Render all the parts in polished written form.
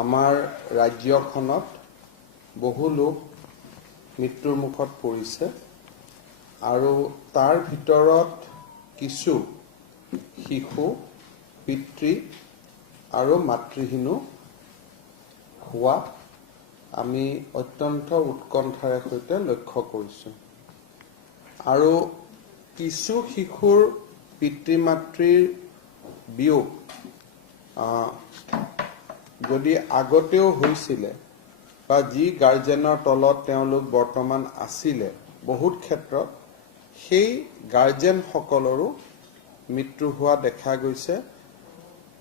আমাৰ ৰাজ্যখনত বহু লোক মৃত্যুৰ মুখত পৰিছে আৰু তাৰ ভিতৰত কিছু শিশু পিতৃ আৰু মাতৃহীনো হোৱা আমি অত্যন্ত উৎকণ্ঠাৰে সৈতে লক্ষ্য কৰিছোঁ আৰু কিছু শিশুৰ পিতৃ মাতৃৰ বিয়োগ যদি আগতেও হৈছিলে বা যি গাৰ্জেনৰ তলত তেওঁলোক বৰ্তমান আছিলে বহুত ক্ষেত্ৰত সেই গাৰ্জেন সকলৰো মৃত্যু হোৱা দেখা গৈছে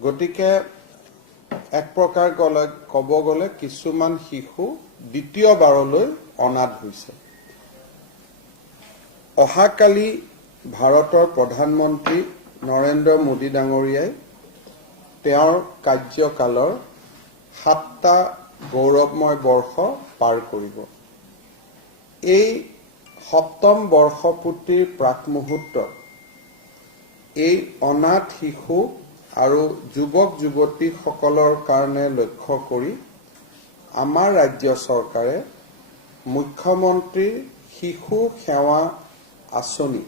গতিকে এক প্ৰকাৰ ক'ব গ'লে কিছুমান শিশু দ্বিতীয়বাৰলৈ অনাথ হৈছে অহাকালি ভাৰতৰ প্ৰধানমন্ত্ৰী নৰেন্দ্ৰ মোদী ডাঙৰীয়াই তেওঁৰ কাৰ্যকালৰ 7টা গৌৰৱময় বৰ্ষ পাৰ কৰিব এই 7ম বৰ্ষপূৰ্তিৰ প্ৰাকমুহূৰ্তত এই অনাথ শিশু আৰু যুৱক যুৱতীসকলৰ কাৰণে লক্ষ্য কৰি আমাৰ ৰাজ্য চৰকাৰে মুখ্যমন্ত্ৰীৰ শিশু সেৱা আঁচনি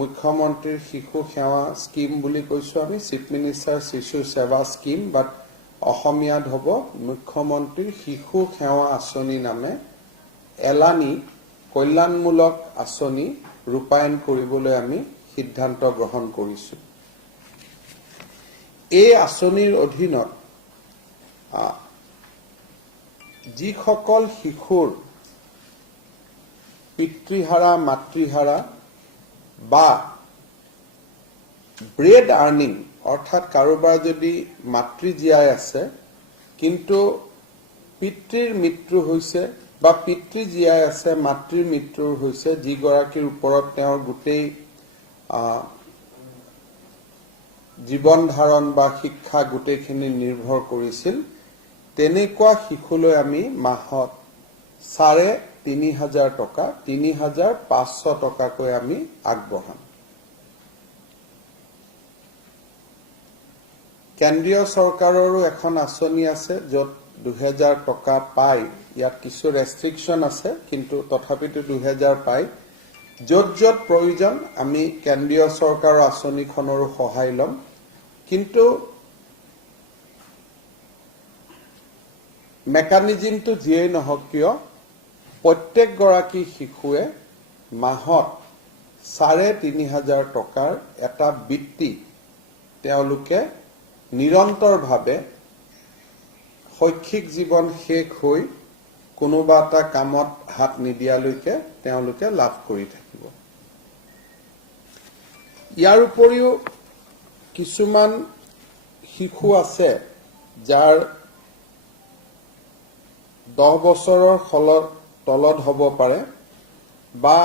মুখ্যমন্ত্ৰীৰ শিশু সেৱা স্কিম বুলি কৈছোঁ আমি চিফ মিনিষ্টাৰ শিশু সেৱা স্কিম বাট অসমীয়াত হ'ব মুখ্যমন্ত্ৰীৰ শিশু সেৱা আঁচনি নামে এলানি কল্যাণমূলক আঁচনি ৰূপায়ণ কৰিবলৈ আমি সিদ্ধান্ত গ্ৰহণ কৰিছোঁ এই আঁচনিৰ অধীনত যিসকল শিশুৰ পিতৃহাৰা মাতৃহাৰা বা ব্ৰেড আৰ্নিং অৰ্থাৎ কাৰোবাৰ যদি মাতৃ জীয়াই আছে কিন্তু পিতৃৰ মৃত্যু হৈছে বা পিতৃ জীয়াই আছে মাতৃৰ মৃত্যু হৈছে যিগৰাকীৰ ওপৰত তেওঁৰ গোটেই জীৱন ধাৰণ বা শিক্ষা গোটেইখিনি নিৰ্ভৰ কৰিছিল তেনেকুৱা শিশুলৈ আমি মাহত 3,500 টকা 3,500 টকাকৈ আমি আগবঢ়াম কেন্দ্ৰীয় চৰকাৰৰো এখন আঁচনি আছে য'ত 2,000 টকা পায় ইয়াত কিছু ৰেষ্ট্ৰিকশ্যন আছে কিন্তু তথাপিতো 2,000 পায় য'ত য'ত প্ৰয়োজন আমি কেন্দ্ৰীয় চৰকাৰৰ আঁচনিখনৰো সহায় ল'ম কিন্তু মেকানিজমটো যিয়েই নহওক কিয় প্ৰত্যেকগৰাকী শিশুৱে মাহত 3,500 টকাৰ এটা বৃত্তি তেওঁলোকে নিৰন্তৰভাৱে শৈক্ষিক জীৱন শেষ হৈ কোনোবা এটা কামত হাত নিদিয়ালৈকে তেওঁলোকে লাভ কৰি থাকিব ইয়াৰ উপৰিও কিছুমান শিশু আছে যাৰ 10 বছৰৰ তলত হ'ব পাৰে বা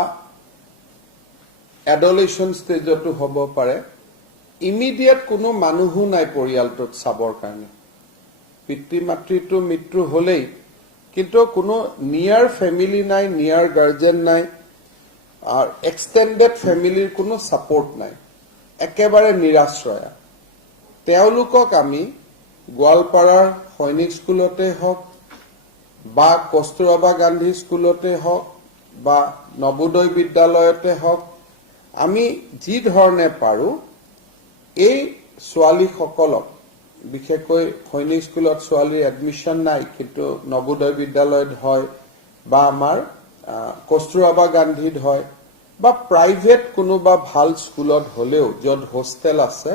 এডলেচন ষ্টেজতো হ'ব পাৰে ইমিডিয়েট কোনো মানুহো নাই পৰিয়ালটোত চাবৰ কাৰণে পিতৃ মাতৃটো মৃত্যু হ'লেই কিন্তু কোনো নিয়াৰ ফেমিলি নাই নিয়াৰ গাৰ্জেন নাই আৰু এক্সটেণ্ডেড ফেমিলিৰ কোনো সাপোৰ্ট নাই একেবাৰে নিৰাশ্ৰয়া তেওঁলোকক আমি গোৱালপাৰাৰ সৈনিক স্কুলতে হওক বা কস্তুৰবা গান্ধী স্কুলতে হওক বা নবোদয় বিদ্যালয়তে হওক আমি যি ধৰণে পাৰো এই ছোৱালীসকলক বিশেষকৈ সৈনিক স্কুলত ছোৱালীৰ এডমিশ্যন নাই কিন্তু নবোদয় বিদ্যালয়ত হয় বা আমাৰ কস্তুৰবা গান্ধীত হয় বা প্ৰাইভেট কোনোবা ভাল স্কুলত হলেও য'ত হোষ্টেল আছে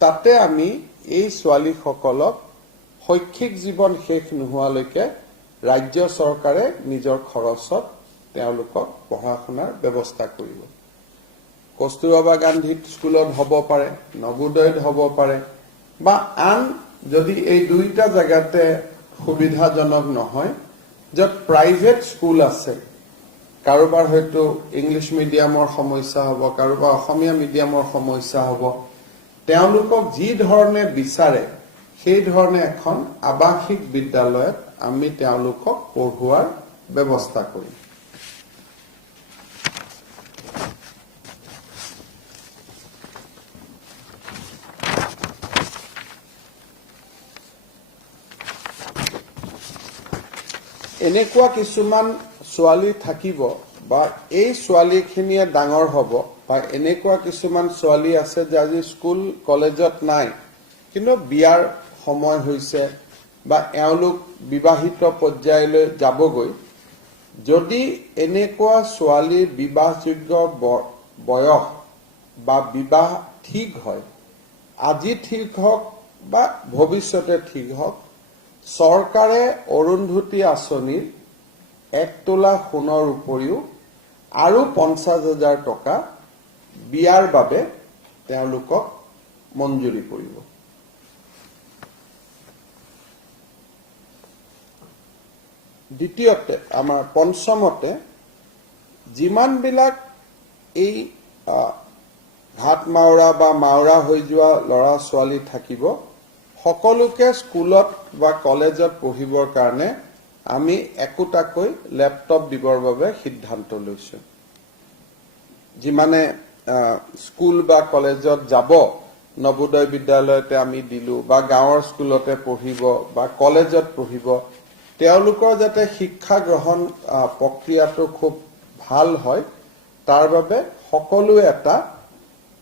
তাতে আমি এই ছোৱালীসকলক শৈক্ষিক জীৱন শেষ নোহোৱালৈকে ৰাজ্য চৰকাৰে নিজৰ খৰচত তেওঁলোকক পঢ়া শুনাৰ ব্যৱস্থা কৰিব কস্তুৰবা গান্ধী স্কুলত হ'ব পাৰে নবোদয়ত হ'ব পাৰে বা আন যদি এই দুইটা জায়গাতে সুবিধাজনক নহয় য'ত প্ৰাইভেট স্কুল আছে কাৰোবাৰ হয়তো ইংলিছ মিডিয়ামৰ সমস্যা হ'ব কাৰোবাৰ অসমীয়া মিডিয়ামৰ সমস্যা হ'ব তেওঁলোকক যি ধৰণে বিচাৰে সেই ধৰণে এখন আৱাসিক বিদ্যালয়ত আমি তেওঁলোকক পঢ়ুৱাৰ ব্যৱস্থা কৰিম এনেকুৱা কিছুমান ছোৱালী থাকিব বা এই ছোৱালীখিনিয়ে ডাঙৰ হ'ব বা এনেকুৱা কিছুমান ছোৱালী আছে যে আজি স্কুল কলেজত নাই কিন্তু বিয়াৰ সময় হৈছে বা এওঁলোক বিবাহিত পৰ্যায়লৈ যাবগৈ যদি এনেকুৱা ছোৱালীৰ বিবাহযোগ্য বয়স বা বিবাহ ঠিক হয় আজি ঠিক হওক বা ভৱিষ্যতে ঠিক হওক চৰকাৰে অৰুন্ধতী আঁচনিৰ 1 তোলা সোণৰ উপৰিও আৰু 50,000 টকা বিয়াৰ বাবে তেওঁলোকক মঞ্জুৰি কৰিব দ্বিতীয়তে আমাৰ পঞ্চমতে যিমানবিলাক এই ঘাট মাউৰা বা মাউৰা হৈ যোৱা ল'ৰা ছোৱালী থাকিব সকলোকে স্কুলত বা কলেজত পঢ়িবৰ কাৰণে আমি একোটাকৈ ল্যাপটপ দিবৰ বাবে সিদ্ধান্ত লৈছো যিমানে স্কুল বা কলেজত যাব নবোদয় বিদ্যালয়তে আমি দিলু বা গাঁৱৰ স্কুলতে পঢ়িব বা কলেজত পঢ়িব তেওঁলোকৰ যাতে শিক্ষা গ্ৰহণ প্ৰক্ৰিয়াটো খুব ভাল হয় তাৰ বাবে সকলোৱে এটা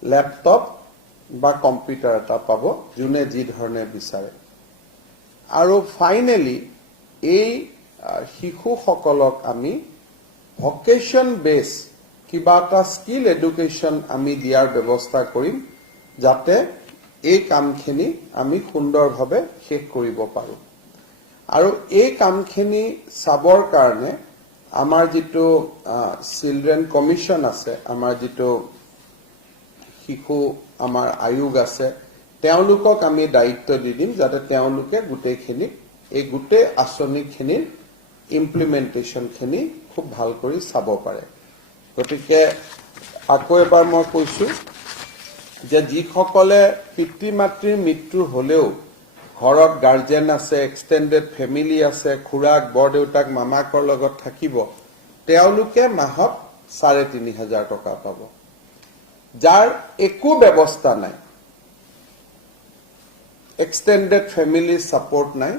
ল্যাপটপ বা কম্পিউটাৰ এটা পাব যোনে যি ধৰণে বিচাৰে আৰু ফাইনালি এই শিশুসকলক আমি ভকেশন বেস কিবা এটা স্কিল এডুকেশন আমি দিয়াৰ ব্যৱস্থা কৰিম যাতে এই কামখিনি আমি সুন্দৰভাৱে শেষ কৰিব পাৰো আৰু এই কামখিনি চাবৰ কাৰণে আমাৰ যেটো চিলড্ৰেন কমিশন আছে আমাৰ যেটো শিশু আমাৰ আয়োগ আছে তেওঁলোকক আমি দায়িত্ব দি দিম যাতে তেওঁলোকে গুটেইখিনি এই গুটে আঁচনিখিনিৰ ইমপ্লিমেন্টেশনখিনি খুব ভাল কৰি চাব পাৰে গতিকে আকৌ এবাৰ মই কৈছো যে যিসকলে পিতৃ মাতৃৰ মৃত্যু হলেও ঘৰত গাৰ্জেন আছে এক্সটেন্ডেড ফেমিলি আছে খুৰাক বৰদেউতাক মামাকৰ লগত থাকিব তেওঁলোকে মাহত 3,500 টকা পাব যাৰ একো ব্যৱস্থা নাই এক্সটেন্ডেড ফেমিলি সাপোৰ্ট নাই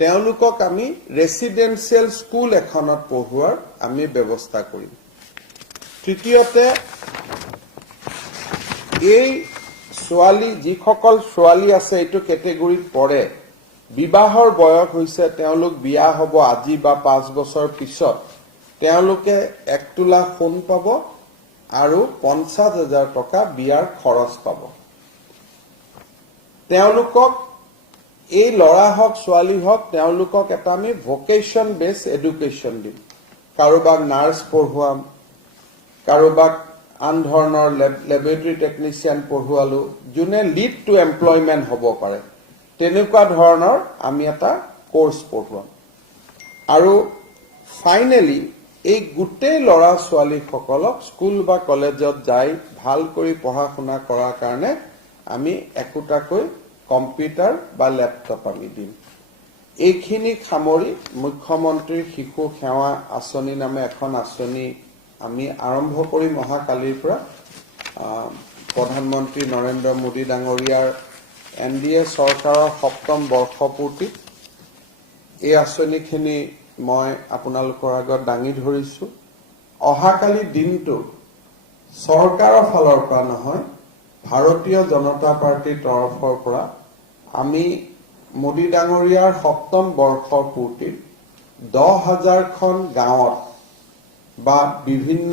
তেওঁলোকক আমি ৰেসিডেন্সিয়েল স্কুল এখনত পঢ়ুৱাৰ আমি ব্যৱস্থা কৰিম তৃতীয়তে এই ছোৱালী যিসকল ছোৱালী আছে এইটো ক্যাটেগৰীত পৰে বিবাহৰ বয়স হৈছে তেওঁলোক বিয়া হ'ব আজি বা 5 বছৰ পিছত তেওঁলোকে 1 তোলা সোণ পাব আৰু 50,000 টকা বিয়াৰ খৰচ পাব তেওঁলোকক এই লৰা হক ছোৱালী হক তেওঁলোকক এটা আমি ভকেশন বেস এডুকেশন দিম কাৰোবাক নাৰ্স পঢ়ুৱাম কাৰোবাক আন ধৰণৰ ল্যাবৰেটৰী টেকনিশিয়ান পঢ়ুৱালো যোনে লিড টু এমপ্লয়মেন্ট হ'ব পাৰে তেনেকুৱা ধৰণৰ আমি এটা কোৰ্স পঢ়ুৱাম আৰু ফাইনালি এই গুটেই লৰা ছোৱালী সকলক স্কুল বা কলেজত যাই ভাল কৰি পঢ়া শুনা কৰাৰ কাৰণে আমি একোটাকৈ কম্পিউটাৰ বা ল্যাপটপ আমি দিম এইখিনি খামৰি মুখ্যমন্ত্ৰীৰ শিশু সেৱা আঁচনি নামে এখন আঁচনি আমি আৰম্ভ কৰি মহাকালিৰ পৰা প্ৰধানমন্ত্ৰী নৰেন্দ্ৰ মোদী ডাঙৰীয়াৰ এনডিএ চৰকাৰৰ 7ম বৰ্ষপূৰ্তি এই আঁচনিখিনি মই আপোনালোকৰ আগত দাঙি ধৰিছো অহাকালি দিনটো চৰকাৰৰ ফালৰ পৰা নহয় ভাৰতীয় জনতা পাৰ্টিৰ তৰফৰ পৰা আমি মোদী ডাঙৰীয়াৰ 7ম বৰ্ষপূৰ্তিত 10,000খন গাঁৱত বা বিভিন্ন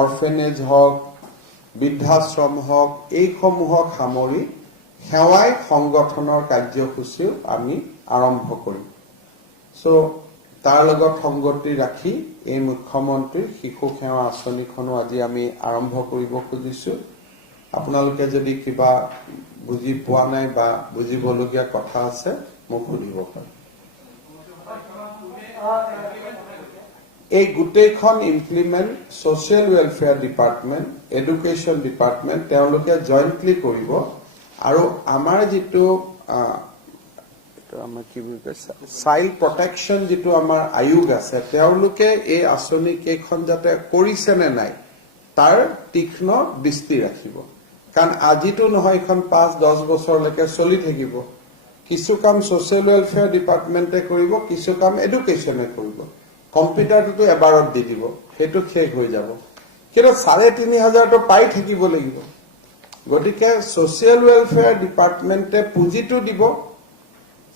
অৰফেনেজ হওক বৃদ্ধাশ্ৰম হওক এইসমূহক সামৰি সেৱাই সংগঠনৰ কাৰ্যসূচীও আমি আৰম্ভ কৰিম সো তাৰ লগত সংগতি ৰাখি এই মুখ্যমন্ত্ৰীৰ শিশু সেৱা আঁচনিখনো আজি আমি আৰম্ভ কৰিব খুজিছো আপোনালোকে যদি কিবা বুজি পোৱা নাই বা বুজিবলগীয়া কথা আছে মোক সুধিব পাৰে এই গুটেইখন implement social welfare department education department তেওঁলোকে জয়েন্টলি কৰিব আৰু আমাৰ যেটো আমাৰ কি বুলি কয় চাইল্ড প্ৰটেকশন যেটো আমাৰ আয়োগ আছে তেওঁলোকে এই আঁচনি কেইখন যাতে কৰিছে নে নাই তাৰ তীক্ষ্ণ দৃষ্টি ৰাখিব কাৰণ আজিতো নহয় এখন 5-10 বছৰলৈকে চলি থাকিব কিছু কাম সোশ্যাল ওয়েলফেয়াৰ ডিপাৰ্টমেন্টে কৰিব কিছু কাম এডুকেশনে কৰিব কম্পিউটাৰটো এবাৰত দি দিব, সেইটো শেষ হৈ যাব। কিন্তু ৩,৫০০টো পাই থাকিব লাগিব। গতিকে ছচিয়েল ৱেলফেয়াৰ ডিপাৰ্টমেণ্টে পুঁজিটো দিব,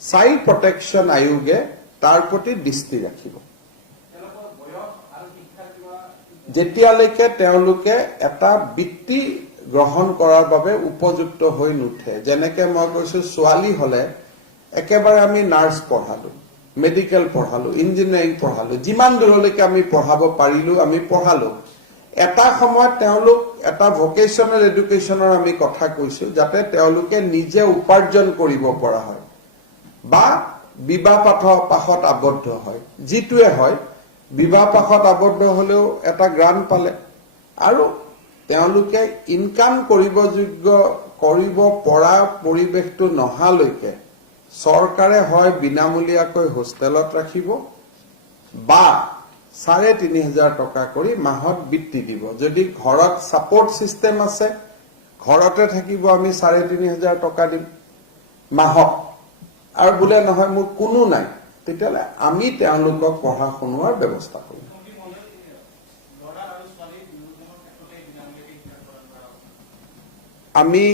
চাইল্ড প্ৰটেকশ্যন আয়োগে তাৰ প্ৰতি দৃষ্টি ৰাখিব। যেতিয়ালৈকে তেওঁলোকে এটা বৃত্তি গ্ৰহণ কৰাৰ বাবে উপযুক্ত হৈ নুঠে। যেনেকে মই কৈছো, ছোৱালী হলে একেবাৰে আমি নাৰ্ছ পঢ়ালো, মেডিকেল পঢ়ালো, ইঞ্জিনিয়াৰিং পঢ়ালো, যিমান দূৰলৈকে আমি পঢ়াব পাৰিলো আমি পঢ়ালো। এটা সময়ত তেওঁলোক এটা ভকেশ্যনেল এডুকেশ্যনৰ আমি কথা কৈছো, যাতে তেওঁলোকে নিজে উপাৰ্জন কৰিব পৰা হয় বা বিবাহ পাশত আবদ্ধ হয়। যিটোৱে হয়, বিবাহ পাশত আবদ্ধ হলেও এটা গ্ৰান্ট পালে আৰু তেওঁলোকে ইনকাম কৰিব পৰা পৰিৱেশটো নহালৈকে চৰকাৰে হয় বিনামূলীয়াকৈ হোষ্টেলত ৰাখিব বা ৩,৫০০ টকা কৰি মাহত বৃত্তি দিব। যদি ঘৰত ছাপোৰ্ট চিষ্টেম আছে, ঘৰতে থাকিব, আমি ৩,৫০০ টকা দিম মাহত। আৰু বোলে নহয় মোৰ কোনো নাই, তেতিয়াহ'লে আমি তেওঁলোকক পঢ়া শুনোৱাৰ ব্যৱস্থা কৰিম। আমি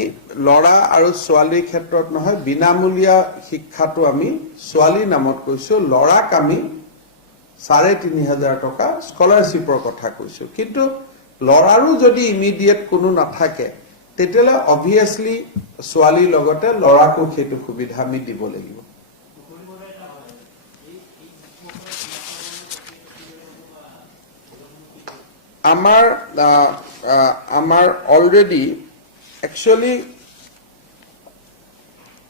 ল'ৰা আৰু ছোৱালীৰ ক্ষেত্ৰত নহয়, বিনামূলীয়া শিক্ষাটো আমি ছোৱালীৰ নামত কৈছো, ল'ৰাক আমি ৩,৫০০ টকা স্কলাৰশ্বিপৰ কথা কৈছো। কিন্তু ল'ৰাৰো যদি ইমিডিয়েট কোনো নাথাকে, তেতিয়াহ'লে অবভিয়াছলি ছোৱালীৰ লগতে ল'ৰাকো সেইটো সুবিধা আমি দিব লাগিব। আমাৰ অলৰেডি একচুৱেলি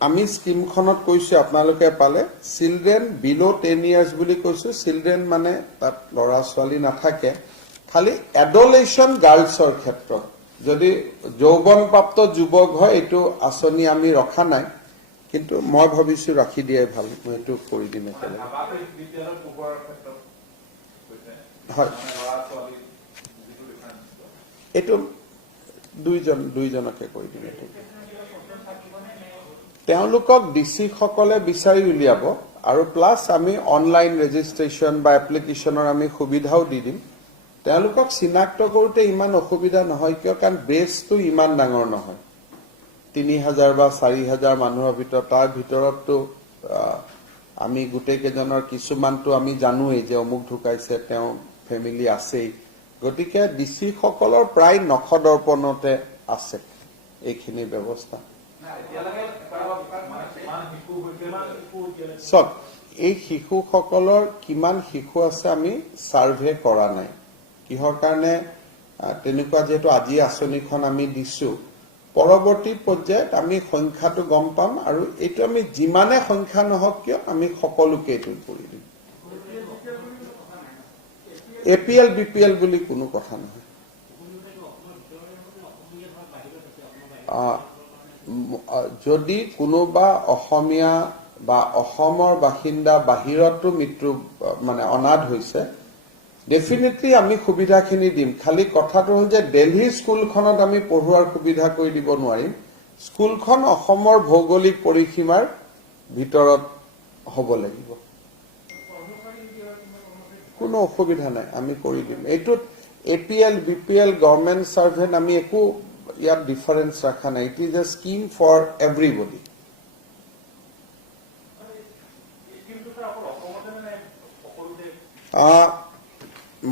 আমি স্কিমখনত কৈছো, আপোনালোকে পালে, চিলড্ৰেন বিল' 10 years বুলি কৈছো। চিলড্ৰেন মানে তাত ল'ৰা ছোৱালী নাথাকে, খালি এডলেশ্যন গাৰ্লছৰ ক্ষেত্ৰত যদি যৌৱনপ্ৰাপ্ত যুৱক হয়, এইটো আঁচনি আমি ৰখা নাই, কিন্তু মই ভাবিছো ৰাখি দিয়াই ভাল। মই এইটো কৰি দিম একেলগে। হয়, এইটো দুইজনকে কৰি দিম। এইটো তেওঁলোকক ডিচি সকলে বিচাৰি উলিয়াব আৰু প্লাছ আমি অনলাইন ৰেজিষ্ট্ৰেশ্যন বা এপ্লিকেশ্যনৰ আমি সুবিধাও দি দিম। তেওঁলোকক চিনাক্ত কৰোঁতে ইমান অসুবিধা নহয়, কিয় কাৰণ বেছটো ইমান ডাঙৰ নহয়। ৩,০০০ বা ৪,০০০ মানুহৰ ভিতৰত, তাৰ ভিতৰততো আমি গোটেই কেইজনৰ কিছুমানটো আমি জানোৱেই যে অমুক ঢুকাইছে, তেওঁ ফেমিলি আছেই। গতিকে ডিচি সকলৰ প্ৰায় ৯০০ দৰ্পণতে আছে এইখিনি ব্যৱস্থা। চব এই শিশুসকলৰ কিমান শিশু আছে আমি সাৰ্ভে কৰা নাই। কিহৰ কাৰণে তেনেকুৱা, যিহেতু আজি আঁচনিখন আমি দিছো, পৰৱৰ্তী পৰ্যায়ত আমি সংখ্যাটো গম পাম আৰু এইটো আমি যিমানে সংখ্যা নহওক কিয় আমি সকলোকে এইটো কৰি দিম। APL BPL বুলি কোনো কথা নহয়। যদি কোনোবা অসমীয়া বা অসমৰ বাসিন্দা বাহিৰতো মৃত্যু মানে অনাথ হৈছে, ডেফিনেটলি আমি সুবিধাখিনি দিম। খালি কথাটো হ'ল যে দিল্লীৰ স্কুলখনত আমি পঢ়ুৱাৰ সুবিধা কৰি দিব নোৱাৰিম। স্কুলখন অসমৰ ভৌগোলিক পৰিসীমাৰ ভিতৰত হ'ব লাগিব। কোনো অসুবিধা নাই, আমি কৰি দিম। এইটোত APL BPL গভৰ্ণমেণ্ট চাৰ্ভেণ্ট আমি একো ইয়াত ডিফাৰেন্স ৰাখা নাই। It is a scheme for everybody.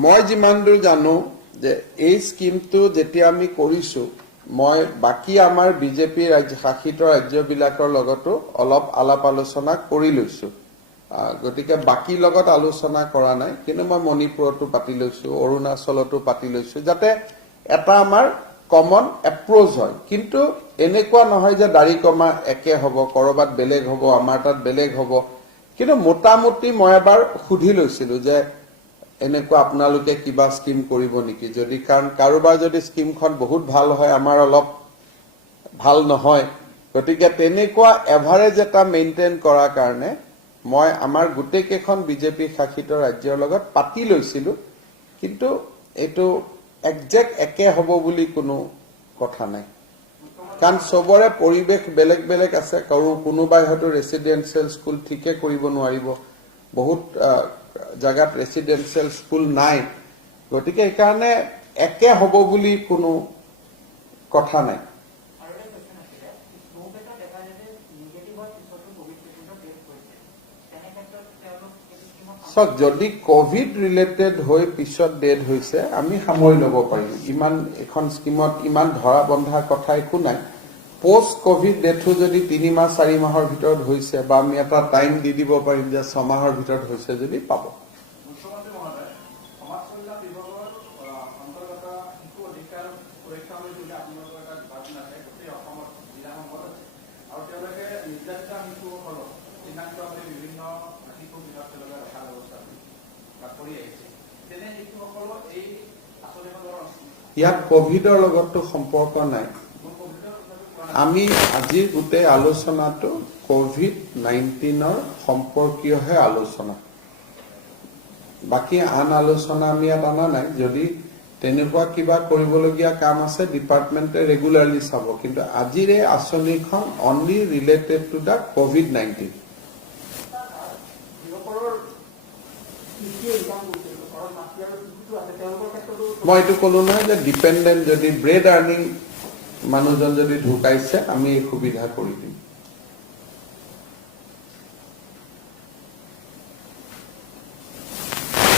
মই যিমান দূৰ জানো যে এই স্কিমটো যেতিয়া আমি কৰিছো, মই বাকী আমাৰ বিজেপি শাসিত ৰাজ্যবিলাকৰ লগতো অলপ আলাপ আলোচনা কৰি লৈছো। গতিকে বাকী লগত আলোচনা কৰা নাই, কিন্তু মই মণিপুৰতো পাতি লৈছো, অৰুণাচলতো পাতি লৈছো, যাতে এটা আমাৰ কমন এপ্ৰোচ হয়। কিন্তু এনেকুৱা নহয় যে দাড়ি কমা একে হ'ব, কৰবাত বেলেগ হ'ব, আমাৰ তাত বেলেগ হ'ব। কিন্তু মোটামুটি মই এবাৰ সুধি লৈছিলো যে এনেকুৱা আপোনালোকে কিবা স্কিম কৰিব নেকি, যদি কাৰণ কাৰোবাৰ যদি স্কিমখন বহুত ভাল হয়, আমাৰ অলপ ভাল নহয়। গতিকে তেনেকুৱা এভাৰেজ এটা মেইনটেইন কৰাৰ কাৰণে মই আমাৰ গোটেই কেইখন বিজেপি শাসিত ৰাজ্যৰ লগত পাতি লৈছিলো, কিন্তু এইটো একজেক্ট একে হ'ব বুলি কোনো কথা নাই। কাৰণ চবৰে পৰিৱেশ বেলেগ বেলেগ আছে। কোনোবাই হয়তো ৰেচিডেন্সিয়েল স্কুল ঠিকে কৰিব নোৱাৰিব, বহুত জাগাত ৰেসিডেন্সিয়েল স্কুল নাই গতিকে এইকাৰণে একে হ'ব বুলি কোনো কথা নাই সব যদি কোভিড রিলেটেড হৈ পিছত ডেড হৈছে আমি সামৰি ল'ব পাৰিম ইমান এখন স্কিমত ইমান ধৰা বন্ধা কথা একো নাই পোস্ট কোভিড ডেথো যদি 3 মাহ 4 মাহৰ ভিতৰত হৈছে বা আমি এটা টাইম দি দিব পাৰিম যে 6 মাহৰ ভিতৰত হৈছে যদি পাব ইয়াত কোভিডৰ লগতো সম্পৰ্ক নাই আমি আজি গোটেই আলোচনাটো কোভিড-19ৰ সম্পৰ্কীয়হে আলোচনা বাকি আন আলোচনা আমি ইয়াত আনা নাই যদি তেনেকুৱা কিবা কৰিবলগীয়া কাম আছে ডিপাৰ্টমেণ্টে ৰেগুলাৰলি চাব কিন্তু আজিৰ এই আঁচনিখন only related to the COVID-19 মই এইটো কলো নহয় যে ডিপেন্ডেন্ট যদি ব্ৰেড আৰ্নিং মানুহজন যদি ঢুকাইছে আমি এই সুবিধা কৰি দিম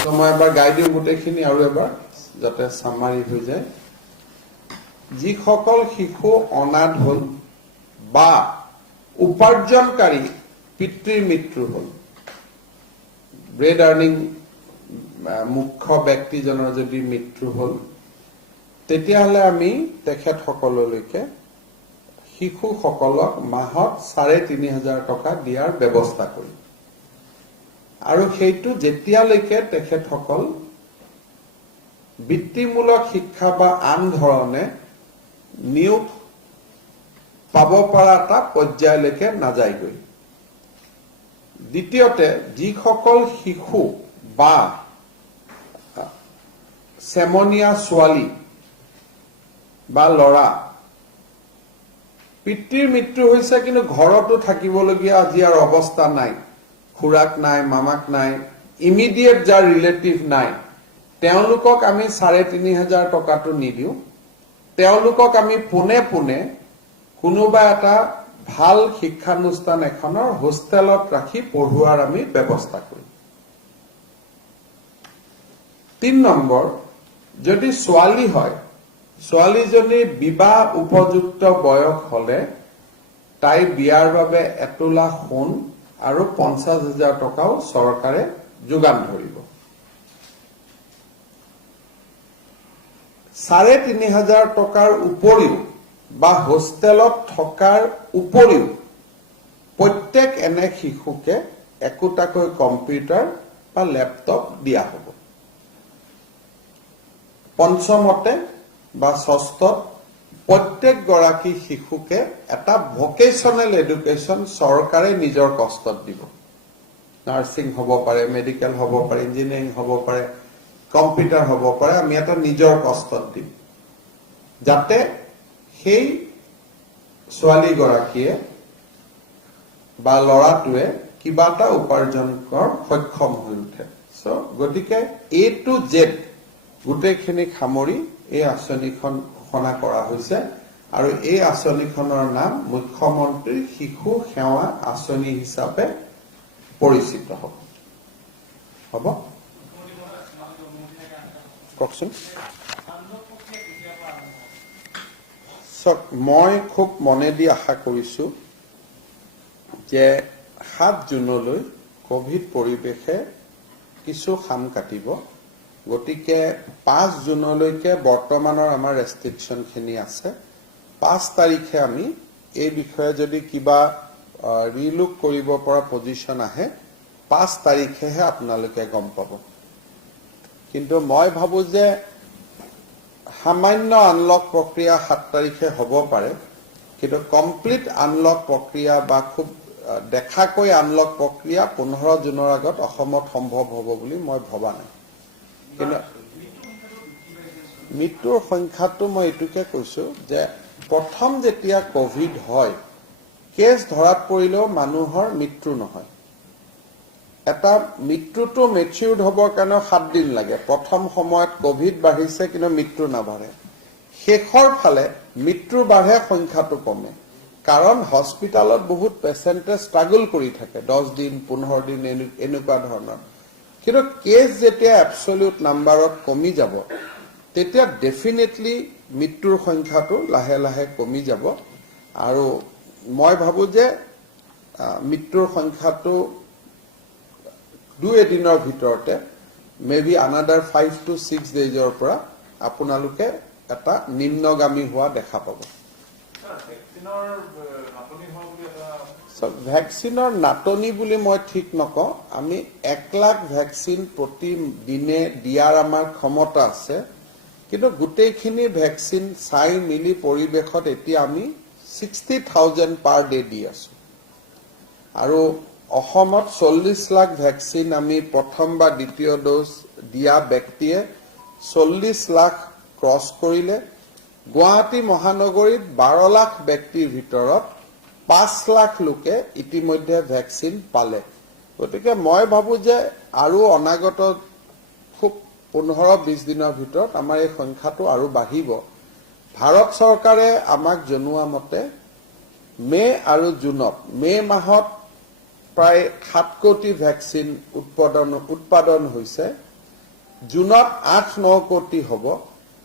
তো মই এবাৰ গাই দিওঁ গোটেইখিনি আৰু এবাৰ যাতে সামাৰি হৈ যায় যিসকল শিশু অনাথ হল বা উপাৰ্জনকাৰী পিতৃৰ মৃত্যু হল ব্ৰেড আৰ্নিং মুখ্য ব্যক্তিজনৰ যদি মৃত্যু হল তেতিয়াহলে আমি তেখেতসকললৈকে শিশুসকলক মাহত ৩৫০০ টকা দিয়াৰ ব্যৱস্থা কৰিম আৰু সেইটো যেতিয়ালৈকে তেখেতসকল বৃত্তিমূলক শিক্ষা বা আন ধৰণে নিয়োগ পাব পৰা এটা পৰ্যায়লৈকে নাযায়গৈ দ্বিতীয়তে যিসকল শিশু বা সেমনীয়া ছোৱালী বা লৰা পিতৃৰ মৃত্যু হৈছে কিন্তু ঘৰতো থাকিবলগীয়া আজি আৰু অৱস্থা নাই খুৰাক নাই মামাক নাই ইমিডিয়েট যাৰ ৰিলেটিভ নাই তেওঁলোকক আমি ৩৫০০ টকাটো নিদিও তেওঁলোকক আমি পুনে পুনে কোনোবা এটা ভাল শিক্ষানুষ্ঠান এখনৰ হোষ্টেলত ৰাখি পঢ়ুৱাৰ আমি ব্যৱস্থা কৰিম ৩ নম্বৰ যদি ছোৱালী হয় ছোৱালীজনীৰ বিবাহ উপযুক্ত বয়স হলে তাই বিয়াৰ বাবে ১ লাখ সোণ আৰু ৫০,০০০ টকাও চৰকাৰে যোগান ধৰিব ৩৫০০ টকাৰ উপৰিও বা হোষ্টেলত থকাৰ উপৰিও প্ৰত্যেক এনে শিশুকে একোটাকৈ কম্পিউটাৰ বা ল্যাপটপ দিয়া হ'ব পঞ্চমতে বা ষষ্ঠত প্ৰত্যেক গৰাকী শিশুকে এটা ভোকেশনাল এডুকেশ্যন চৰকাৰে নিজৰ কষ্টত দিব নাৰ্সিং হ'ব পাৰে মেডিকেল হ'ব পাৰে ইঞ্জিনিয়াৰিং হ'ব পাৰে কম্পিউটাৰ হ'ব পাৰে আমি এটা নিজৰ কষ্টত দিম যাতে সেই ছোৱালী গৰাকীয়ে বা লৰাটোৱে কিবা এটা উপাৰ্জন কৰ সক্ষম হৈ উঠে সো গতিকে এ টু জেড গোটেইখিনি সামৰি এই আঁচনিখন ঘোষণা কৰা হৈছে আৰু এই আঁচনিখনৰ নাম মুখ্যমন্ত্ৰী শিশু সেৱা আঁচনি হিচাপে পৰিচিত হ'ব হ'ব কওকচোন মই খুব মনে দি আশা কৰিছো যে ৭ জুনলৈ কোভিড পৰিৱেশে কিছু খাম কাটিব গতিকে ৫ জুনলৈকে বৰ্তমানৰ আমাৰ ৰেষ্ট্ৰিকশন খিনি আছে ৫ তাৰিখে আমি এই বিষয়ে যদি কিবা ৰিলুক কৰিব পৰা পজিশন আহে ৫ তাৰিখেহে আপোনালোকে গম পাব কিন্তু মই ভাবো যে সামান্য আনলক প্ৰক্ৰিয়া ৭ তাৰিখে হ'ব পাৰে কিন্তু কমপ্লিট আনলক প্ৰক্ৰিয়া বা খুব দেখাকৈ আনলক প্ৰক্ৰিয়া ১৫ জুনৰ আগত অসমত সম্ভৱ হ'ব বুলি মই ভবা নাই কিন্তু মৃত্যুৰ সংখ্যাটো মই এটুকে কৈছো যে প্ৰথম যেতিয়া কোভিড হয় কেছ ধৰাত পৰিলেও মানুহৰ মৃত্যু নহয় এটা মৃত্যুটো মেচিউৰ্ড হ'বৰ কাৰণে 7 দিন লাগে। প্ৰথম সময়ত কোভিড বাঢ়িছে কিন্তু মৃত্যু নাবাঢ়ে। শেষৰ ফালে মৃত্যু বাঢ়ে, সংখ্যাটো কমে। কাৰণ হস্পিটালত বহুত পেচেণ্টে ষ্ট্ৰাগল কৰি থাকে 10 দিন 15 দিন এনেকুৱা ধৰণৰ। কিন্তু কেছ যেতিয়া এবছলিউট নাম্বাৰত কমি যাব তেতিয়া ডেফিনেটলি মৃত্যুৰ সংখ্যাটো লাহে লাহে কমি যাব। আৰু মই ভাবো যে মৃত্যুৰ সংখ্যাটো 2 দিনৰ ভিতৰতে মেবি আনাদাৰ 5 to 6 ডেজৰ পৰা আপোনালোকে এটা নিম্নগামী হোৱা দেখা পাব। ভেকচিনৰ নাটনি বুলি মই ঠিক নকওঁ। আমি 1 লাখ ভেকচিন প্ৰতিদিনে দিয়াৰ আমাৰ ক্ষমতা আছে, কিন্তু গোটেইখিনি ভেকচিন চাই মিলি পৰিৱেশত এতিয়া আমি 60,000 পাৰ ডে দি আছো। আৰু অসমত 40 লাখ ভেকচিন আমি প্ৰথম বা দ্বিতীয় ড'জ দিয়া ব্যক্তিয়ে 40 লাখ ক্ৰছ কৰিলে। গুৱাহাটী মহানগৰীত 12 লাখ ব্যক্তিৰ ভিতৰত 5 লাখ লোকে ইতিমধ্যে ভেকচিন পালে। গতিকে মই ভাবো যে আৰু অনাগত খুব 15-20 দিনৰ ভিতৰত আমাৰ এই সংখ্যাটো আৰু বাঢ়িব। ভাৰত চৰকাৰে আমাক জনোৱা মতে মে আৰু জুনত, মে মাহত প্ৰায় 7 কোটি ভেকচিন উৎপাদন হৈছে, জুনত 8-9 কোটি হ'ব,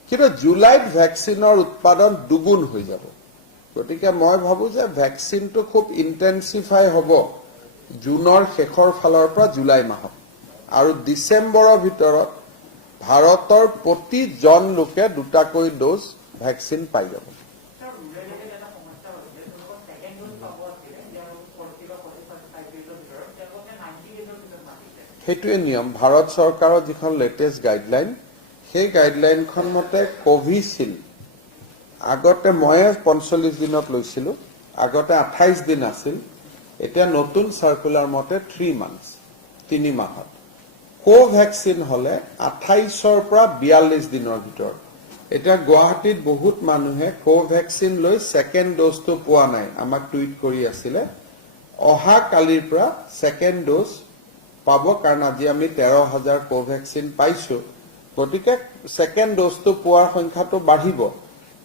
কিন্তু জুলাইত ভেকচিনৰ উৎপাদন দুগুণ হৈ যাব। গতিকে মই ভাবো যে ভেকচিনটো খুব ইণ্টেনচিফাই হ'ব জুনৰ শেষৰ ফালৰ পৰা জুলাই মাহত। আৰু ডিচেম্বৰৰ ভিতৰত ভাৰতৰ প্ৰতিজন লোকে 2টাকৈ ড'জ ভেকচিন পাই যাব। সেইটোৱে নিয়ম। ভাৰত চৰকাৰৰ যিখন লেটেষ্ট গাইডলাইন, সেই গাইডলাইনখন মতে কোভিচিল্ড আগতে ময়ে 45 দিনত লৈছিলোঁ, আগতে 28 দিন আছিল, এতিয়া নতুন চাৰ্কুলাৰ মতে 3 মান্থছ, 3 মাহত। কোভেক্সিন হলে 28ৰ পৰা 42 দিনৰ ভিতৰত। এতিয়া গুৱাহাটীত বহুত মানুহে কোভেক্সিন লৈ ছেকেণ্ড ড'জটো পোৱা নাই, আমাক টুইট কৰি আছিলে। অহা কালিৰ পৰা ছেকেণ্ড ড'জ পাব, কাৰণ আজি আমি 13,000 কোভেক্সিন পাইছো। গতিকে ছেকেণ্ড ড'জটো পোৱাৰ সংখ্যাটো বাঢ়িব।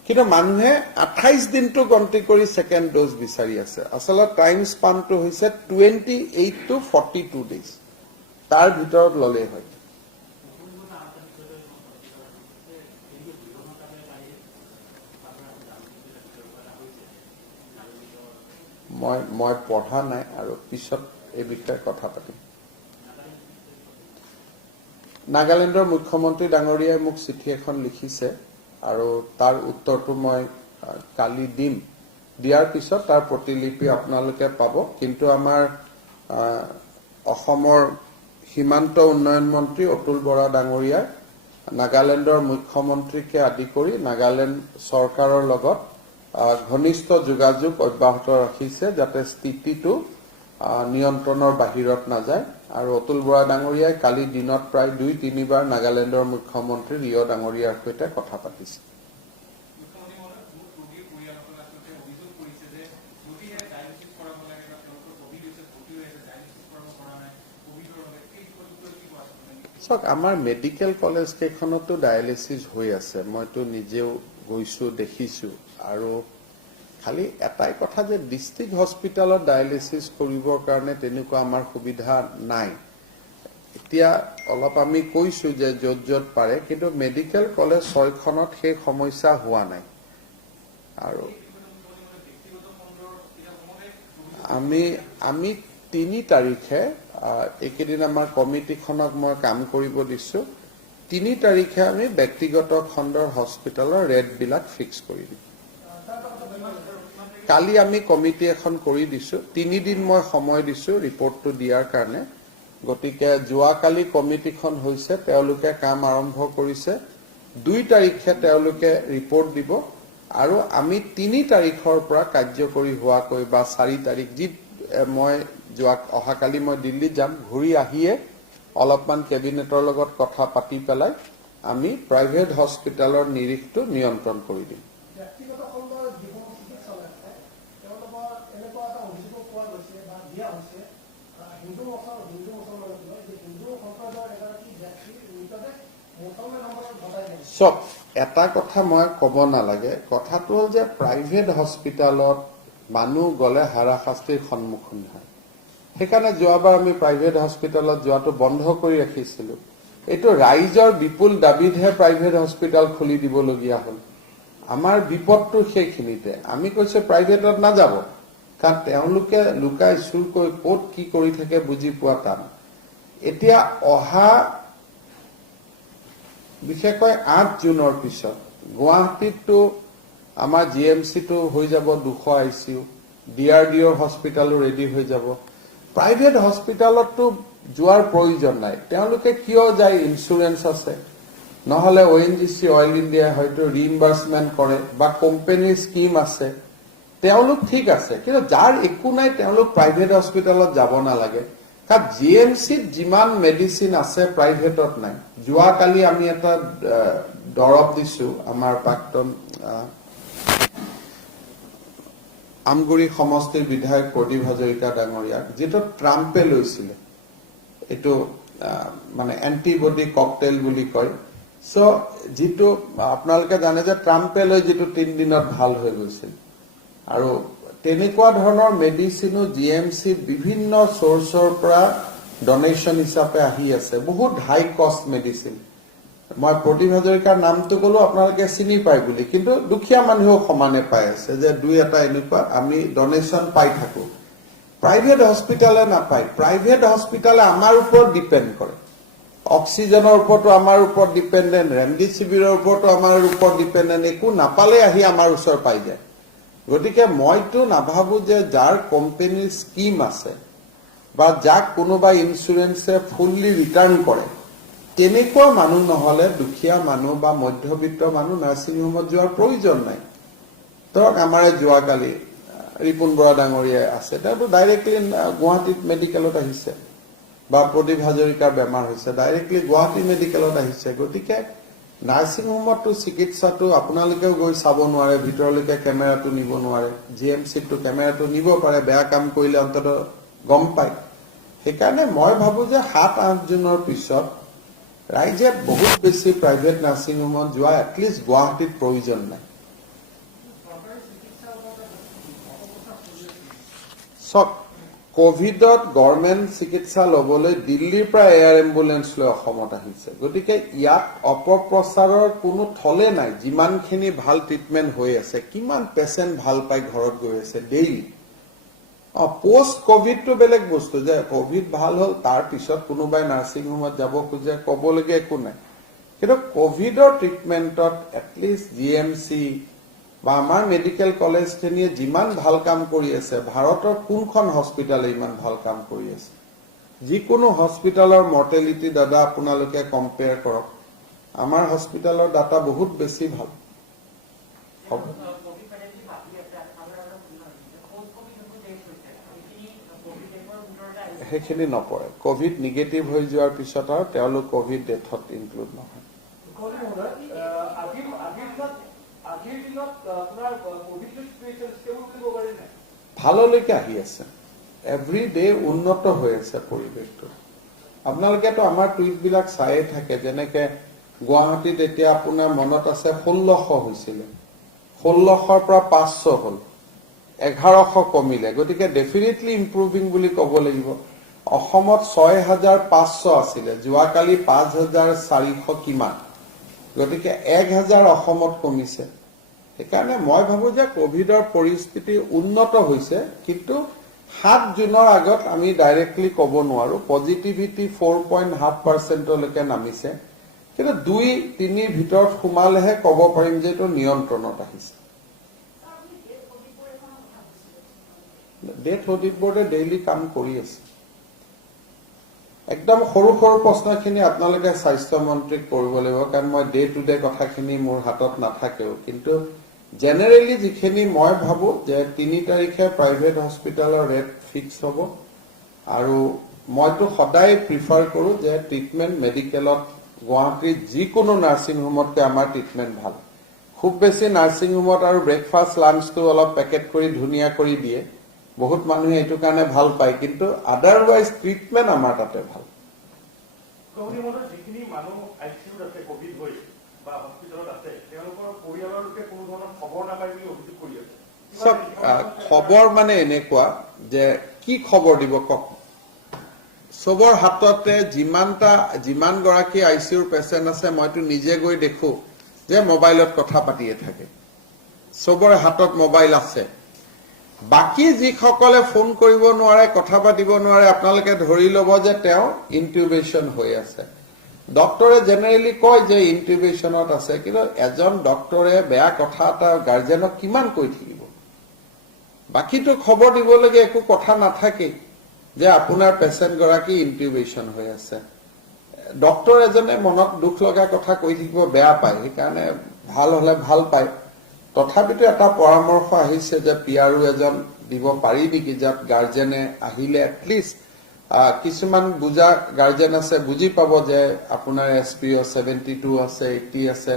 কিন্তু মানুহে 28 দিনটো গন্তি কৰি ছেকেণ্ড ড'জ বিচাৰি আছে। আচলতে টাইম স্পানটো হৈছে 28 to 42 ডেজ, তাৰ ভিতৰত ল'লেই হয়। মই পঢ়া নাই আৰু পিছত এই বিষয়ে কথা পাতিম। নাগালেণ্ডৰ মুখ্যমন্ত্ৰী ডাঙৰীয়াই মোক চিঠি এখন লিখিছে আৰু তাৰ উত্তৰটো মই কালি দিম। দিয়াৰ পিছত তাৰ প্ৰতিলিপি আপোনালোকে পাব। কিন্তু আমাৰ অসমৰ সীমান্ত উন্নয়ন মন্ত্ৰী অতুল বৰা ডাঙৰীয়াই নাগালেণ্ডৰ মুখ্যমন্ত্ৰীকে আদি কৰি নাগালেণ্ড চৰকাৰৰ লগত ঘনিষ্ঠ যোগাযোগ অব্যাহত ৰাখিছে, যাতে স্থিতিটো নিয়ন্ত্ৰণৰ বাহিৰত নাযায়। আৰু অতুল বৰা ডাঙৰীয়াই কালি দিনত প্ৰায় 2-3 বাৰ নাগালেণ্ডৰ মুখ্যমন্ত্ৰী ৰিঅ' ডাঙৰীয়াৰ সৈতে কথা পাতিছে। চাওক, আমাৰ মেডিকেল কলেজ কেইখনতো ডায়েলিচিছ হৈ আছে, মইতো নিজেও গৈছো, দেখিছো। আৰু খালি এটাই কথা যে ডিষ্ট্ৰিক্ট হস্পিটেলত ডায়েলিচিছ কৰিবৰ কাৰণে তেনেকুৱা আমাৰ সুবিধা নাই। এতিয়া অলপ আমি কৈছো যে য'ত য'ত পাৰে, কিন্তু মেডিকেল কলেজ 6খনত সেই সমস্যা হোৱা নাই। আৰু আমি 3 তাৰিখে এইকেইদিন আমাৰ কমিটিখনক মই কাম কৰিব দিছো। 3 তাৰিখে আমি ব্যক্তিগত খণ্ডৰ হস্পিটেলৰ ৰেটবিলাক ফিক্স কৰি দিম। কালি আমি কমিটি এখন কৰি দিছো, 3 দিন মই সময় দিছো ৰিপৰ্টটো দিয়াৰ কাৰণে। গতিকে যোৱাকালি কমিটিখন হৈছে, তেওঁলোকে কাম আৰম্ভ কৰিছে। 2 তাৰিখে তেওঁলোকে ৰিপৰ্ট দিব আৰু আমি 3 তাৰিখৰ পৰা কাৰ্যকৰী হোৱাকৈ বা 4 তাৰিখ, যি মই অহাকালি মই দিল্লীত যাম, ঘূৰি আহিয়ে অলপমান কেবিনেটৰ লগত কথা পাতি পেলাই আমি প্ৰাইভেট হস্পিটেলৰ নিৰিখটো নিয়ন্ত্ৰণ কৰি দিম। ব্যক্তিগত খণ্ডৰ যিবোৰ চিকিৎসালয় আছে তেওঁলোকৰ এনেকুৱা এটা অভিযোগ পোৱা গৈছে বা দিয়া হৈছে হিন্দু মুছলমান চব এটা কথা মই ক'ব নালাগে, কথাটো হ'ল যে প্ৰাইভেট হস্পিটালত মানুহ গ'লে হাৰাশাস্তিৰ সন্মুখীন হয়। সেইকাৰণে যোৱাবাৰ আমি প্ৰাইভেট হস্পিটালত যোৱাটো বন্ধ কৰি ৰাখিছিলো। এইটো ৰাইজৰ বিপুল দাবীতহে প্ৰাইভেট হস্পিটাল খুলি দিবলগীয়া হ'ল। আমাৰ বিপদটো সেইখিনিতে। আমি কৈছো প্ৰাইভেটত নাযাব, কাৰণ তেওঁলোকে লুকাই চুৰকৈ ক'ত কি কৰি থাকে বুজি পোৱা টান। এতিয়া অহা বিশেষকৈ 8 জুনৰ পিছত গুৱাহাটীতটো আমাৰ GMCটো হৈ যাব 200 ICU, DRDO হস্পিটালো ৰেডি হৈ যাব। প্ৰাইভেট হস্পিটালতটো যোৱাৰ প্ৰয়োজন নাই। তেওঁলোকে কিয় যায়? ইন্সুৰেন্স আছে, নহলে ONGC অইল ইণ্ডিয়া হয়তো ৰিইম্বাৰ্সমেন্ট কৰে বা কোম্পানীৰ স্কিম আছে, তেওঁলোক ঠিক আছে। কিন্তু যাৰ একো নাই তেওঁলোক প্ৰাইভেট হস্পিটালত যাব নালাগে, কাৰণ GMCত যিমান মেডিচিন আছে প্ৰাইভেটত নাই। যোৱাকালি আমি এটা দৰৱ দিছো আমাৰ প্ৰাক্তন আমগুৰি সমষ্টিৰ বিধায়ক প্ৰদীপ হাজৰিকা ডাঙৰীয়াক, যিটো ট্ৰাম্পে লৈছিলে। এইটো মানে এন্টিবডি ককটেইল বুলি কয়। সো যিটো আপোনালোকে জানে যে ট্ৰাম্পে লৈ যিটো 3 দিনত ভাল হৈ গৈছিল, আৰু তেনেকুৱা ধৰণৰ মেডিচিনো GMCত বিভিন্ন চৰ্চৰ পৰা ডনেশ্যন হিচাপে আহি আছে, বহুত হাই কষ্ট মেডিচিন। মই প্ৰদীপ হাজৰিকাৰ নামটো কলো, আপোনালোকে চিনি পায় বুলি, কিন্তু দুখীয়া মানুহো সমানে পাই আছে যে 2-এটা এনেকুৱা আমি ডনেশ্যন পাই থাকো। প্ৰাইভেট হস্পিটালে নাপায়। প্ৰাইভেট হস্পিটালে আমাৰ ওপৰত ডিপেণ্ড কৰে। অক্সিজেনৰ ওপৰতো আমাৰ ওপৰত ডিপেণ্ডেণ্ট, ৰেমডিচিভিৰৰ ওপৰতো আমাৰ ওপৰত ডিপেণ্ডেণ্ট। একো নাপালে আহি আমাৰ ওচৰ পাই যায়। গতিকে মইতো নাভাবো যে যাৰ কোম্পানীৰ স্কিম আছে বা যাক কোনোবা ইন্সুৰেন্সে ফুললি ৰিটাৰ্ণ কৰে, তেনেকুৱা মানুহ নহলে দুখীয়া মানুহ বা মধ্যবিত্ত মানুহ নাৰ্ছিং হোমত যোৱাৰ প্ৰয়োজন নাই। ধৰক আমাৰ যোৱাকালি ৰিপুণ বৰা ডাঙৰীয়াই আছে, তেওঁতো ডাইৰেক্টলি গুৱাহাটীত মেডিকেলত আহিছে, বা প্ৰদীপ হাজৰিকাৰ বেমাৰ হৈছে ডাইৰেক্টলি গুৱাহাটী মেডিকেলত আহিছে। গতিকে নাৰ্ছিং হোমতটো চিকিৎসাটো আপোনালোকেও গৈ চাব নোৱাৰে, ভিতৰলৈকে কেমেৰাটো নিব নোৱাৰে। GMCতটো কেমেৰাটো নিব পাৰে, বেয়া কাম কৰিলে অন্তত গম পায়। সেইকাৰণে মই ভাবো যে 7-8 জুনৰ পিছত ৰাইজে বহুত বেছি প্ৰাইভেট নাৰ্ছিং হোমত যোৱা এটলিষ্ট গুৱাহাটীত প্ৰয়োজন নাই। চক কোভিডত গভৰ্ণমেণ্ট চিকিৎসা লবলৈ দিল্লীৰ পৰা এয়াৰ এম্বুলেন্স লৈ অসমত আহিছে। গতিকে ইয়াত অপপ্ৰচাৰৰ কোনো থলে নাই। যিমানখিনি ভাল ট্ৰিটমেণ্ট হৈ আছে, কিমান পেচেণ্ট ভাল পাই ঘৰত গৈ আছে ডেইলি। পোষ্ট কোভিডটো বেলেগ বস্তু, যে কোভিড ভাল হ'ল তাৰ পিছত কোনোবাই নাৰ্ছিং হোমত যাব খোজে, ক'বলগীয়া একো নাই। কিন্তু কোভিডৰ ট্ৰিটমেণ্টত এটলিষ্ট GMC বা আমাৰ মেডিকেল কলেজখিনিয়ে যিমান ভাল কাম কৰি আছে, ভাৰতৰ কোনখন হস্পিটালে ইমান ভাল কাম কৰি আছে? যিকোনো হস্পিটালৰ মৰ্টেলিটি দাদা আপোনালোকে কম্পেয়াৰ কৰক, আমাৰ হস্পিটালৰ ডাটা বহুত বেছি ভাল। সেইখিনি নপৰে। কোভিড নিগেটিভ হৈ যোৱাৰ পিছত আৰু তেওঁলোক কোভিড ডেথত ইনক্লুড নহয়। ভাললৈকে আহি আছে, এভৰি ডে উন্নত হৈ আছে পৰিৱেশটো। আপোনালোকেতো আমাৰ টুইটবিলাক চায়ে থাকে, যেনেকে গুৱাহাটীত এতিয়া আপোনাৰ মনত আছে 1600 হৈছিলে, 1600ৰ পৰা 500 হ'ল, 1100 কমিলে। গতিকে ডেফিনেটলি ইম্প্ৰুভিং বুলি ক'ব লাগিব। অসমত 6500 আছিলে, যোৱাকালি 5400 কিমান। গতিকে 1000 অসমত কমিছে। সেইকাৰণে মই ভাবো যে কোভিডৰ পৰিস্থিতি উন্নত হৈছে, কিন্তু 7 জুনৰ আগত আমি ডাইৰেক্টলি ক'ব নোৱাৰো। পজিটিভিটি 4.5%লৈকে নামিছে, কিন্তু 2-3 ভিতৰত সোমালেহে ক'ব পাৰিম যে এইটো নিয়ন্ত্ৰণত আহিছে। ডেথ অডিট বোৰ্ডে ডেইলি কাম কৰি আছে। একদম সৰু সৰু প্ৰশ্নখিনি আপোনালোকে স্বাস্থ্য মন্ত্ৰীক কৰিব লাগিব, কাৰণ মই ডে টু ডে কথাখিনি মোৰ হাতত নাথাকেও। কিন্তু জেনেৰেলি যিখিনি মই ভাবো যে 3 তাৰিখে প্ৰাইভেট হস্পিটালৰ ৰেট ফিক্স হ'ব, আৰু মইতো সদায় প্ৰিফাৰ কৰো যে ট্ৰিটমেণ্ট মেডিকেলত গুৱাহাটীত যিকোনো নাৰ্ছিং হোমতকৈ আমাৰ ট্ৰিটমেণ্ট ভাল। খুব বেছি নাৰ্ছিং হোমত আৰু ব্ৰেকফাষ্ট লাঞ্চটো অলপ পেকেট কৰি ধুনীয়া কৰি দিয়ে, বহুত মানুহে এইটো কাৰণে ভাল পায়, কিন্তু আদাৰৱাইজ ট্ৰিটমেণ্ট আমাৰ তাতে ভাল। বা হস্পিটেলত আছে তেওঁলোকৰ পৰিয়ালৰ লোকে কোনো ধৰণৰ খবৰ নাপায় বুলি অভিযোগ কৰি আছে চব খবৰ মানে এনেকুৱা যে কি খবৰ দিব কওক চবৰ হাততে যিমান গৰাকী আইচিইউৰ পেচেণ্ট আছে মইতো নিজে গৈ দেখো যে মোবাইলত কথা পাতিয়ে থাকে চবৰে হাতত মোবাইল আছে বাকি যিসকলে ফোন কৰিব নোৱাৰে কথা পাতিব নোৱাৰে আপোনালোকে ধৰি ল'ব যে তেওঁ ইনটিউবেশন হৈ আছে ডক্টৰে জেনেৰেলি কয় যে ইনটিউবেশনত আছে কিন্তু এজন ডক্টৰে বেয়া কথা এটা গাৰ্জেনক কিমান কৈ থাকিব বাকিটো খবৰ দিবলগীয়া একো কথা নাথাকে যে আপোনাৰ পেচেণ্ট গৰাকী ইনটিউবেশন হৈ আছে ডক্টৰ এজনে মনত দুখ লগা কথা কৈ থাকিব বেয়া পায় সেইকাৰণে ভাল হলে ভাল পায় তথাপিতো এটা পৰামৰ্শ আহিছে যে পিআৰও এজন দিব পাৰি নেকি যাত গাৰ্জেনে আহিলে এটলিষ্ট কিছুমান বুজা গাৰ্জেন আছে বুজি পাব যে আপোনাৰ এছপিও 72 আছে 80 আছে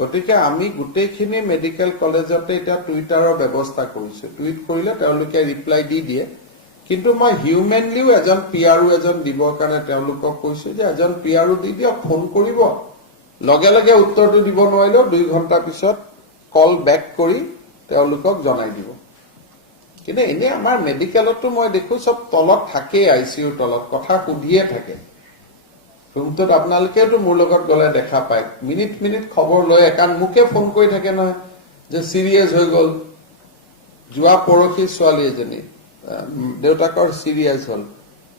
গতিকে আমি গোটেইখিনি মেডিকেল কলেজতে এটা টুইটাৰৰ ব্যৱস্থা কৰিছো টুইট কৰিলে তেওঁলোকে ৰিপ্লাই দি দিয়ে কিন্তু মই হিউমেনলিও এজন পিআৰও এজন দিবৰ কাৰণে তেওঁলোকক কৈছো যে এজন পিআৰও দি দিয়ক ফোন কৰিব লগে লগে উত্তৰটো দিব নোৱাৰিলেও 2 ঘণ্টা পিছত কল বেক কৰি তেওঁলোকক জনাই দিব কিন্তু এনে আমাৰ মেডিকেলতো মই দেখো সব তলত থাকে আইসিইউৰ তলত কথা সুধিয়ে থাকে ৰুমটোত আপোনালোকেতো মোৰ লগত গলে দেখা পায় মিনিট খবৰ লৈ একান মুকে ফোন কৰি থাকে নহয় যে সিৰিয়াস হৈ গল যোৱা পৰখি ছোৱালী এজনী দেউতাকৰ সিৰিয়াস হল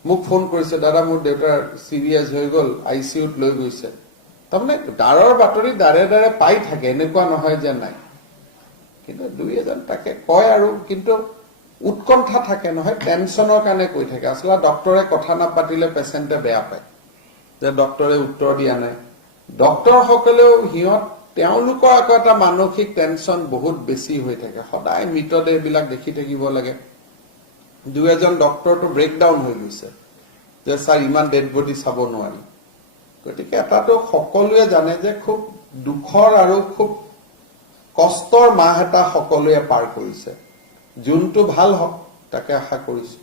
মোক ফোন কৰিছে দাদা মোৰ দেউতাৰ সিৰিয়াস হৈ গল আইসিইউত লৈ গৈছে তাৰমানে ডাৰৰ বাতৰি দাৰে দাৰে পাই থাকে এনেকুৱা নহয় যে নাই কিন্তু দুই এজন তাকে কয় আৰু কিন্তু উৎকণ্ঠা থাকে নহয় টেনচনৰ কাৰণে কৈ থাকে আসলে ডক্টৰে কথা নাপাতিলে পেশেন্টে বেয়া পায় যে ডক্টৰে উত্তৰ দিয়া নাই ডক্টৰ সকলেও হিয়ত তেওঁলোকৰ আকৌ এটা মানসিক টেনচন বহুত বেছি হৈ থাকে সদায় মৃতদেহ বিলাক দেখি থাকিব লাগে দুই এজন ডক্টৰটো ব্ৰেকডাউন হৈ গৈছে যে স্যাৰ ইমান ডেড বডি চাব নোৱাৰি গতিকে এটাতো সকলোৱে জানে যে খুব দুখৰ আৰু খুব কষ্টৰ মাহ এটা সকলোৱে পাৰ কৰিছে যোনটো ভাল হওক তাকে আশা কৰিছো